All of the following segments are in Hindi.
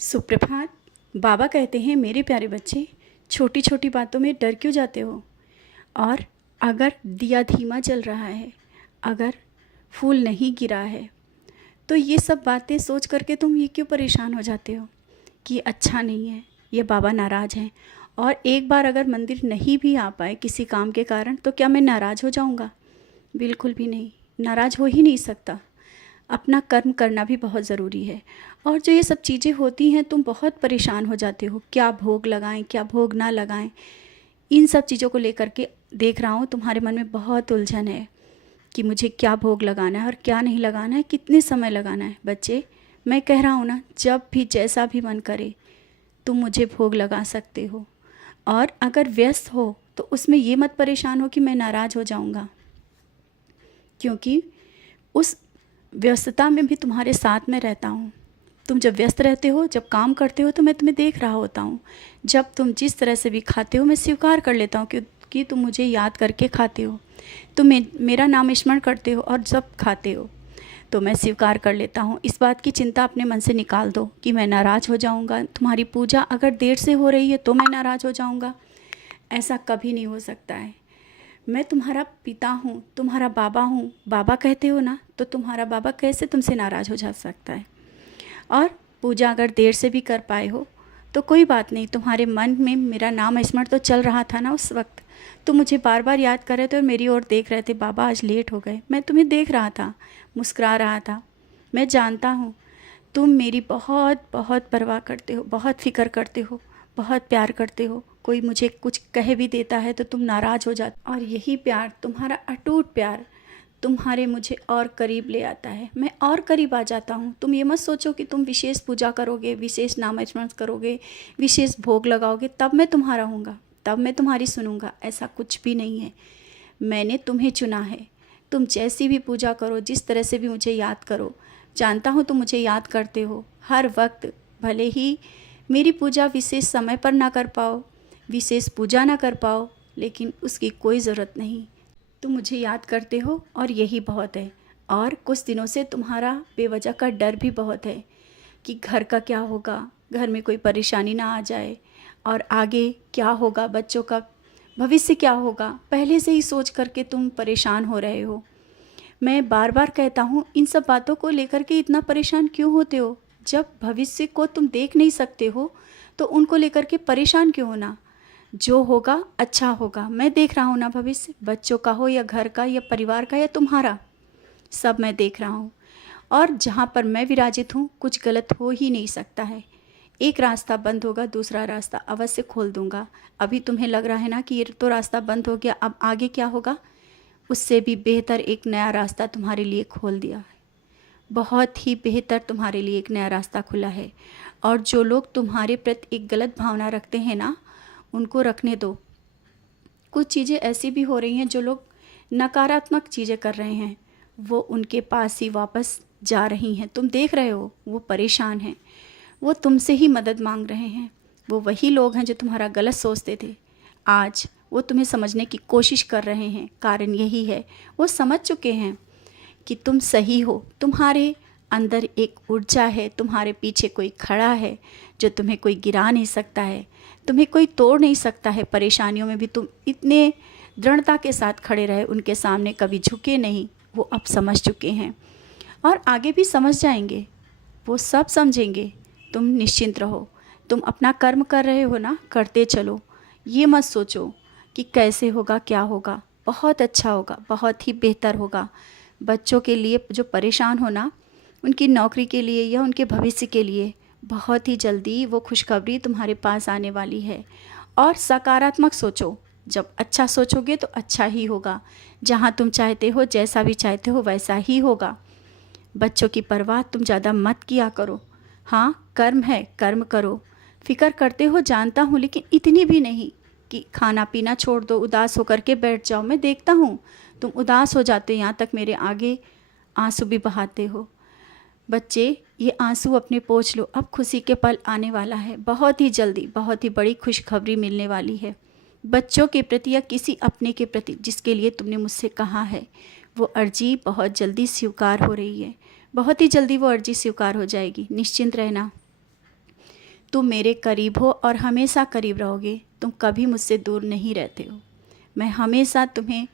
सुप्रभात। बाबा कहते हैं, मेरे प्यारे बच्चे, छोटी छोटी बातों में डर क्यों जाते हो। और अगर दिया धीमा जल रहा है, अगर फूल नहीं गिरा है, तो ये सब बातें सोच करके तुम ये क्यों परेशान हो जाते हो कि ये अच्छा नहीं है, ये बाबा नाराज़ हैं। और एक बार अगर मंदिर नहीं भी आ पाए किसी काम के कारण, तो क्या मैं नाराज़ हो जाऊँगा? बिल्कुल भी नहीं, नाराज़ हो ही नहीं सकता। अपना कर्म करना भी बहुत ज़रूरी है। और जो ये सब चीज़ें होती हैं, तुम बहुत परेशान हो जाते हो, क्या भोग लगाएं, क्या भोग ना लगाएं। इन सब चीज़ों को लेकर के देख रहा हूँ तुम्हारे मन में बहुत उलझन है कि मुझे क्या भोग लगाना है और क्या नहीं लगाना है, कितने समय लगाना है। बच्चे, मैं कह रहा हूँ ना, जब भी जैसा भी मन करे तुम मुझे भोग लगा सकते हो। और अगर व्यस्त हो तो उसमें ये मत परेशान हो कि मैं नाराज़ हो जाऊँगा, क्योंकि उस व्यस्तता में भी तुम्हारे साथ में रहता हूँ। तुम जब व्यस्त रहते हो, जब काम करते हो, तो मैं तुम्हें देख रहा होता हूँ। जब तुम जिस तरह से भी खाते हो, मैं स्वीकार कर लेता हूँ कि तुम मुझे याद करके खाते हो। तुम मेरा नाम स्मरण करते हो और जब खाते हो तो मैं स्वीकार कर लेता हूँ। इस बात की चिंता अपने मन से निकाल दो कि मैं नाराज़ हो जाऊँगा। तुम्हारी पूजा अगर देर से हो रही है तो मैं नाराज़ हो जाऊँगा, ऐसा कभी नहीं हो सकता है। मैं तुम्हारा पिता हूँ, तुम्हारा बाबा हूँ। बाबा कहते हो ना, तो तुम्हारा बाबा कैसे तुमसे नाराज़ हो जा सकता है। और पूजा अगर देर से भी कर पाए हो तो कोई बात नहीं, तुम्हारे मन में मेरा नाम स्मरण तो चल रहा था ना उस वक्त। तुम मुझे बार बार याद कर रहे थे और मेरी ओर देख रहे थे, बाबा आज लेट हो गए। मैं तुम्हें देख रहा था, मुस्कुरा रहा था। मैं जानता हूँ तुम मेरी बहुत बहुत परवाह करते हो, बहुत फ़िक्र करते हो, बहुत प्यार करते हो। कोई मुझे कुछ कह भी देता है तो तुम नाराज़ हो जाते, और यही प्यार, तुम्हारा अटूट प्यार, तुम्हारे मुझे और करीब ले आता है। मैं और करीब आ जाता हूँ। तुम ये मत सोचो कि तुम विशेष पूजा करोगे, विशेष नाम स्मरण करोगे, विशेष भोग लगाओगे तब मैं तुम्हारा होऊंगा, तब मैं तुम्हारी सुनूंगा। ऐसा कुछ भी नहीं है। मैंने तुम्हें चुना है। तुम जैसी भी पूजा करो, जिस तरह से भी मुझे याद करो, जानता हूँ तुम मुझे याद करते हो हर वक्त। भले ही मेरी पूजा विशेष समय पर ना कर पाओ, विशेष पूजा ना कर पाओ, लेकिन उसकी कोई ज़रूरत नहीं। तुम मुझे याद करते हो और यही बहुत है। और कुछ दिनों से तुम्हारा बेवजह का डर भी बहुत है कि घर का क्या होगा, घर में कोई परेशानी ना आ जाए, और आगे क्या होगा, बच्चों का भविष्य क्या होगा, पहले से ही सोच करके तुम परेशान हो रहे हो। मैं बार बार कहता हूँ, इन सब बातों को लेकर के इतना परेशान क्यों होते हो। जब भविष्य को तुम देख नहीं सकते हो तो उनको लेकर के परेशान क्यों होना। जो होगा अच्छा होगा। मैं देख रहा हूँ ना भविष्य, बच्चों का हो या घर का या परिवार का या तुम्हारा, सब मैं देख रहा हूँ। और जहाँ पर मैं विराजित हूँ कुछ गलत हो ही नहीं सकता है। एक रास्ता बंद होगा, दूसरा रास्ता अवश्य खोल दूंगा। अभी तुम्हें लग रहा है ना कि ये तो रास्ता बंद हो गया, अब आगे क्या होगा। उससे भी बेहतर एक नया रास्ता तुम्हारे लिए खोल दिया है। बहुत ही बेहतर तुम्हारे लिए एक नया रास्ता खुला है। और जो लोग तुम्हारे प्रति एक गलत भावना रखते हैं ना, उनको रखने दो। कुछ चीज़ें ऐसी भी हो रही हैं, जो लोग नकारात्मक चीज़ें कर रहे हैं, वो उनके पास ही वापस जा रही हैं। तुम देख रहे हो, वो परेशान हैं, वो तुमसे ही मदद मांग रहे हैं। वो वही लोग हैं जो तुम्हारा गलत सोचते थे, आज वो तुम्हें समझने की कोशिश कर रहे हैं। कारण यही है, वो समझ चुके हैं कि तुम सही हो। तुम्हारे अंदर एक ऊर्जा है, तुम्हारे पीछे कोई खड़ा है जो तुम्हें कोई गिरा नहीं सकता है, तुम्हें कोई तोड़ नहीं सकता है। परेशानियों में भी तुम इतने दृढ़ता के साथ खड़े रहे, उनके सामने कभी झुके नहीं। वो अब समझ चुके हैं और आगे भी समझ जाएंगे, वो सब समझेंगे। तुम निश्चिंत रहो। तुम अपना कर्म कर रहे हो ना, करते चलो। ये मत सोचो कि कैसे होगा, क्या होगा। बहुत अच्छा होगा, बहुत ही बेहतर होगा। बच्चों के लिए जो परेशान हो ना, उनकी नौकरी के लिए या उनके भविष्य के लिए बहुत ही जल्दी वो खुशखबरी तुम्हारे पास आने वाली है। और सकारात्मक सोचो। जब अच्छा सोचोगे तो अच्छा ही होगा। जहाँ तुम चाहते हो, जैसा भी चाहते हो, वैसा ही होगा। बच्चों की परवाह तुम ज़्यादा मत किया करो। हाँ, कर्म है, कर्म करो। फिक्र करते हो जानता हूँ, लेकिन इतनी भी नहीं कि खाना पीना छोड़ दो, उदास होकर के बैठ जाओ। मैं देखता हूँ तुम उदास हो जाते हो, यहाँ तक मेरे आगे आंसू भी बहाते हो। बच्चे, ये आंसू अपने पोंछ लो। अब खुशी के पल आने वाला है, बहुत ही जल्दी बहुत ही बड़ी खुशखबरी मिलने वाली है। बच्चों के प्रति या किसी अपने के प्रति जिसके लिए तुमने मुझसे कहा है, वो अर्जी बहुत जल्दी स्वीकार हो रही है। बहुत ही जल्दी वो अर्जी स्वीकार हो जाएगी, निश्चिंत रहना। तुम मेरे करीब हो और हमेशा करीब रहोगे। तुम कभी मुझसे दूर नहीं रहते हो। मैं हमेशा तुम्हें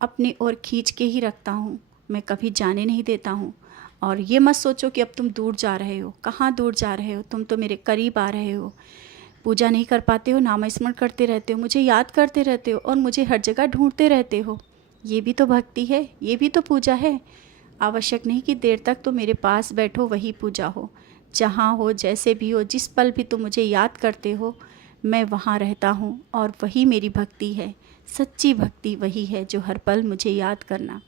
अपनी ओर खींच के ही रखता हूँ, मैं कभी जाने नहीं देता हूँ। और ये मत सोचो कि अब तुम दूर जा रहे हो। कहाँ दूर जा रहे हो, तुम तो मेरे करीब आ रहे हो। पूजा नहीं कर पाते हो, नाम स्मरण करते रहते हो, मुझे याद करते रहते हो और मुझे हर जगह ढूंढते रहते हो। ये भी तो भक्ति है, ये भी तो पूजा है। आवश्यक नहीं कि देर तक तो मेरे पास बैठो, वही पूजा हो। जहाँ हो, जैसे भी हो, जिस पल भी तुम मुझे याद करते हो, मैं वहाँ रहता हूँ और वही मेरी भक्ति है। सच्ची भक्ति वही है जो हर पल मुझे याद करना।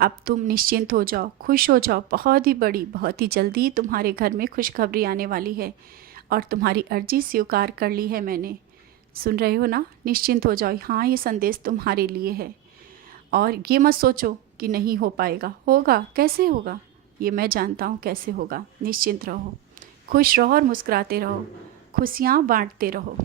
अब तुम निश्चिंत हो जाओ, खुश हो जाओ। बहुत ही बड़ी, बहुत ही जल्दी तुम्हारे घर में खुशखबरी आने वाली है और तुम्हारी अर्जी स्वीकार कर ली है मैंने। सुन रहे हो ना? निश्चिंत हो जाओ। हाँ, ये संदेश तुम्हारे लिए है। और ये मत सोचो कि नहीं हो पाएगा। होगा, कैसे होगा? ये मैं जानता हूँ कैसे होगा। निश्चिंत रहो, खुश रहो और मुस्कुराते रहो, खुशियाँ बांटते रहो।